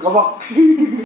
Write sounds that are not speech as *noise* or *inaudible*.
搞吧。*laughs* *laughs*